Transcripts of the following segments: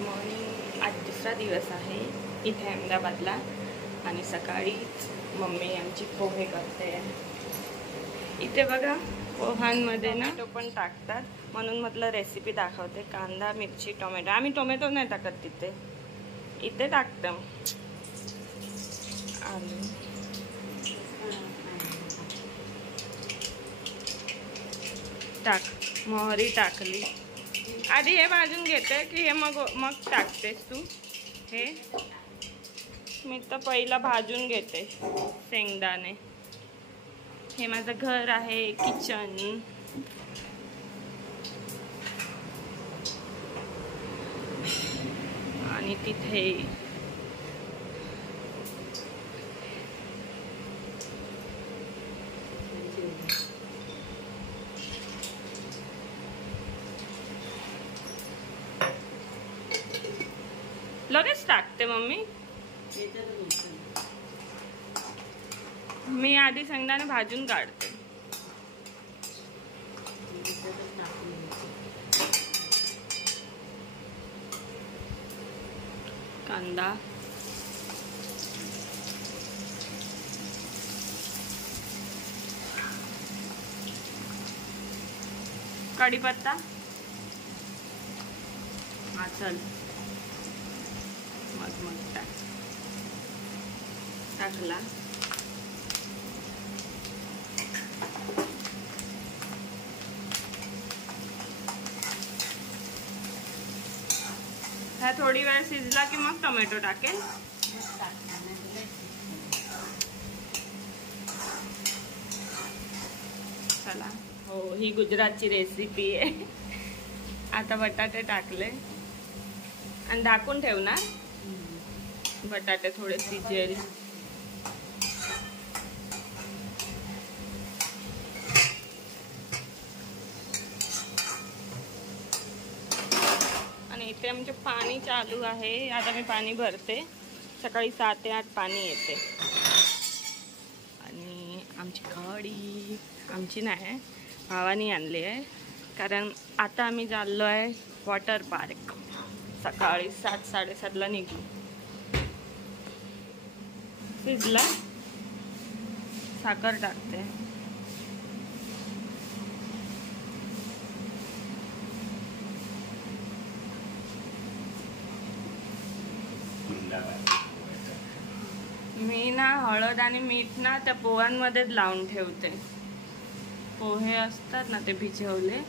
Morning. आज दुसरा दिवस आहे इथे अहमदाबादला आणि सकाळीच मम्मी आमची पोहे करते। इथे बघा पोहांमध्ये ना टोमॅटो पण टाकतात, म्हणून म्हटलं रेसिपी दाखवते। कांदा, मिरची, टोमॅटो। आम्ही टोमॅटो नाही टाकत तिथे, इथे टाकतो। आलू टाक, मोहरी टाकली। आधी हे भाजून घेते की हे मग टाकतेस तू? हे मी तर पहिला भाजून घेते शेंगदाणे। हे माझं घर आहे, किचन। आणि तिथे लगेच टाकते मम्मी। मी आधी शेंगदाणे भाजून काढते। कांदा, कढीपत्ता, हा चल मग टाकला। हा थोडी वेळ शिजला की मग टोमॅटो टाकेल। चला, हो ही गुजरातची रेसिपी आहे। आता बटाटे टाकले आणि झाकून ठेवणार। बटाटे थोडे शिजेल। आणि इथे आमचे पाणी चालू आहे। आता मी पाणी भरते। सकाळी 7 ते 8 पाणी येते। आणि आमची गाडी आमची नाही, भावानी आणली आहे। कारण आता आम्ही चाललो आहे वॉटर पार्क। सकाळी 7-7:30ला निघू। शिजला, साखर टाकते। मी ना हळद आणि मीठ ना त्या पोह्यांमध्येच लावून ठेवते। पोहे असतात ना ते भिजवले।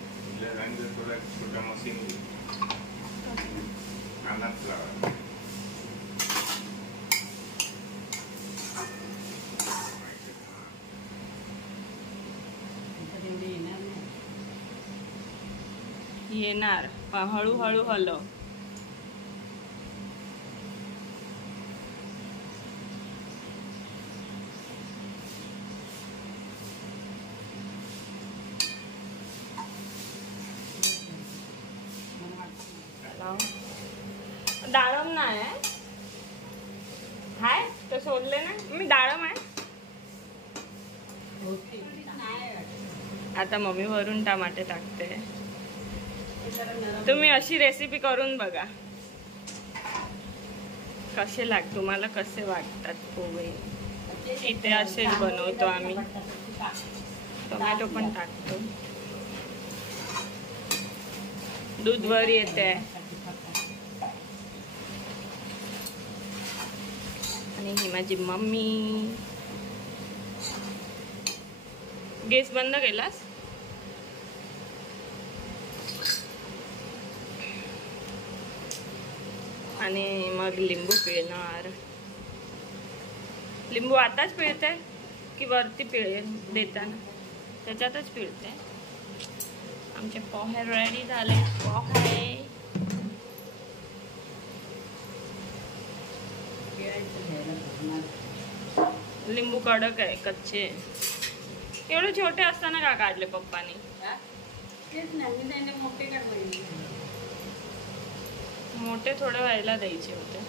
येणार पण हळूहळू हलव। डाळम नाही हाय तर सोडले ना मी। डाळम आहे आता मम्मी वरून टमाटे टाकते। तुम्ही अशी रेसिपी करून बघा कसे लाग तुम्हाला कसे वाटतात पोहे। इथे असेच बनवतो आम्ही। टोमॅटो पण टाकतो। दूध वर येते आणि ही माझी मम्मी। गॅस बंद केलास? आणि मग लिंबू पिळणार। लिंबू आताच पिळते की वरती पिळेल देताना? त्याच्यातच पिळते। आमचे पोहे रेडी झाले। पोहे लिंबू कडक आहे, कच्चे। एवढे छोटे असताना का काढले पप्पानी? मोठे थोडे व्हायला द्यायचे होते।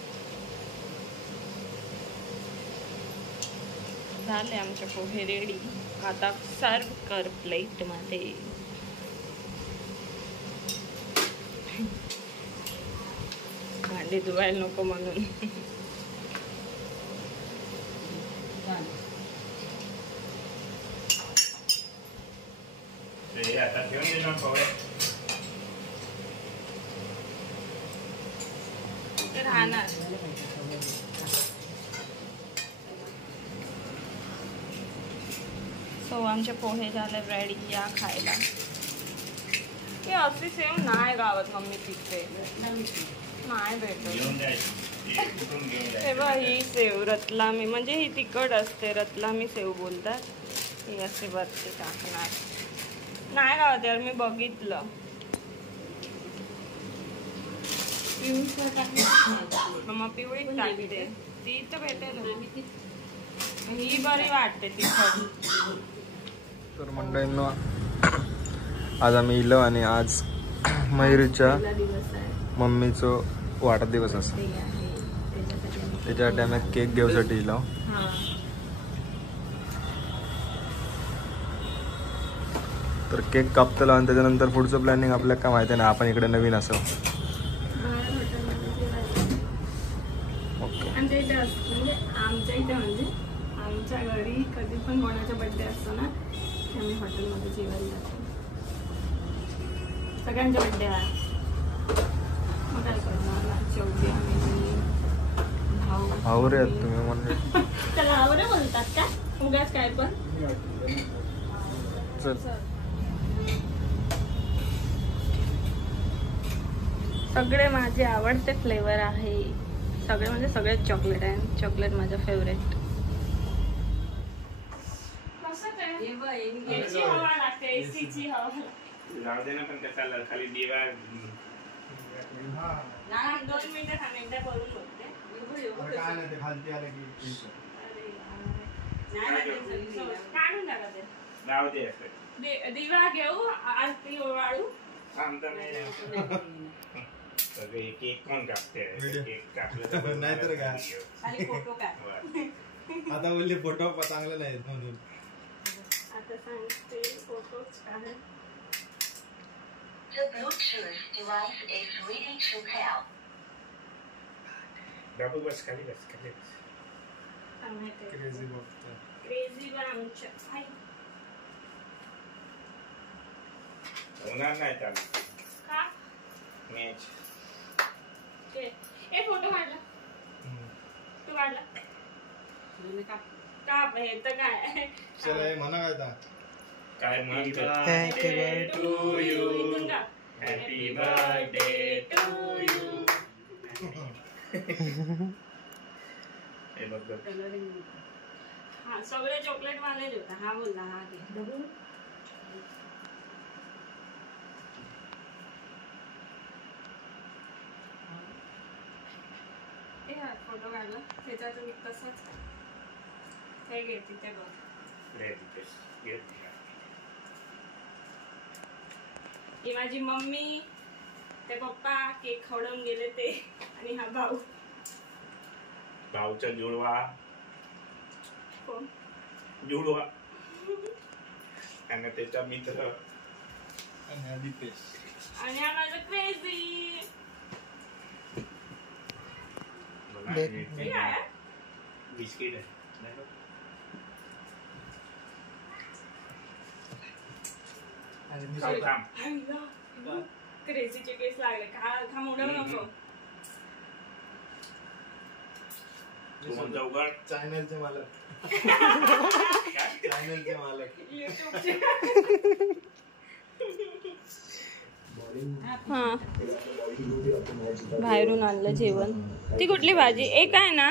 झाले आमचे पोहे रेडी। आता सर्व कर प्लेट मध्ये। भांडी धुवायला नको म्हणून. ते राहणार. सो आमचे पोहे झाले रेडी, या खायला. हे अशी सेम नाही गावात मम्मी तिथे नाही भेटत. हे बघ ही सेव रतलामी, म्हणजे ही तिखट असते, रतलामी सेव बोलतात. ही असे वरती टाकणार नाही गावात यार, मी बघितलं. मग पिवळी टाकते ती तर भेटेल. ही बरी वाटते तिखट. तर मंडळींनो आज आम्ही इलो आणि आज मयुरीच्या मम्मीचं वाढदिवस असतो, त्याच्यासाठी आम्ही केक घेऊसाठी इलो. तर केक कापतलो आणि त्याच्यानंतर पुढचं प्लॅनिंग आपल्याला काय माहिती नाही, आपण इकडे नवीन असो. ओके. आमच्या इथे म्हणजे आमच्या घरी कधी पण कोणाचा बर्थडे असतो ना, आम्ही हॉटेलमध्ये जेवायला जातो. सगळ्यांचा बर्थडे आहे, मग काय करणार. शेवटी आम्ही भाऊ रे तुम्ही म्हणजे त्याला आवरे बोलतात का उगाच काय पण. चल सगळे माझे आवडते फ्लेवर आहे, सगळे म्हणजे सगळेच चॉकलेट आहे. चॉकलेट माझं फेवरेट. याची हवा लागते, एसीची हवा लागते. पण कशाला खाली दिवा 2 मिनिटं थांब, एकदा करून बघते. काढून टाका ते. राहू दे. दिवा घेऊ, आरती ओवाळू. केक कोण कापते? केक कापलं नाही तर काय. खाली फोटो काय आता बोलले फोटो चांगले नाहीत म्हणून. आता सांगते फोटोच काढ. The Bluetooth device is ready to pair. बाबू बस खाली बस. क्रेझी बघतो. क्रेझी पण आमच्या आई होणार नाही त्याला का मॅच. ए फोटो काढला तू काढला का हे तर काय. चला म्हणा काय आता काय म्हणतो? Happy birthday to you. Happy birthday to you. हे बघ. हा सगळे चॉकलेट वाले होता. हा बोलला हा घे. फोटो काढला त्याच्यात तसंच हे घे तिथे बघ. ही माझी मम्मी, ते पप्पा केक खवडून गेले ते, आणि हा भाऊ. भाऊचा जुळवा कोण? जुळवा आणि त्याचा मित्र आणि हा माझा क्रेझी. बिस्किट आहे. क्रेझीचे केस लागले का उडवू नको. चॅनलचे मालक. चॅनलचे मालक युट्यूबचे. हा बाहेरून आणलं जेवण. ती कुठली भाजी? एक आहे ना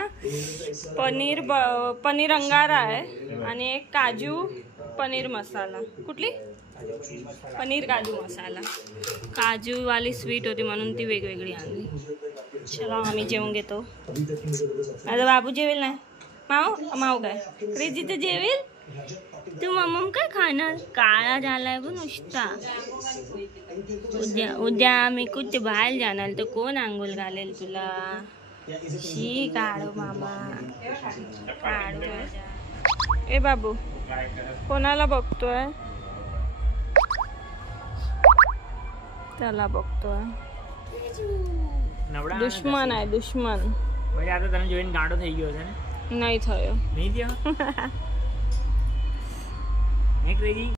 पनीर अंगारा आहे आणि एक काजू पनीर मसाला. कुठली? पनीर काजू मसाला. काजूवाली स्वीट होती म्हणून ती वेगवेगळी आणली. चला आम्ही जेवून घेतो. माझा बाबू जेवेल नाही. माऊ काय क्रेझी तर जेवेल. तू मम्म काय खाणार? काळा झालाय बघ नुसता. उद्या आम्ही कुठे बाहेर जाणार तर कोण आंघोळ घालेल तुला? शी काढो मामा काढो. ए बाबू कोणाला बघतोय? त्याला बघतोय. નવડા દુશ્મન આય દુશ્મન ભાઈ આ તો તને જોઈને ગાંડો થઈ ગયો છે ને નહીં થયો નહીં થયો નહીં ક્રેઝી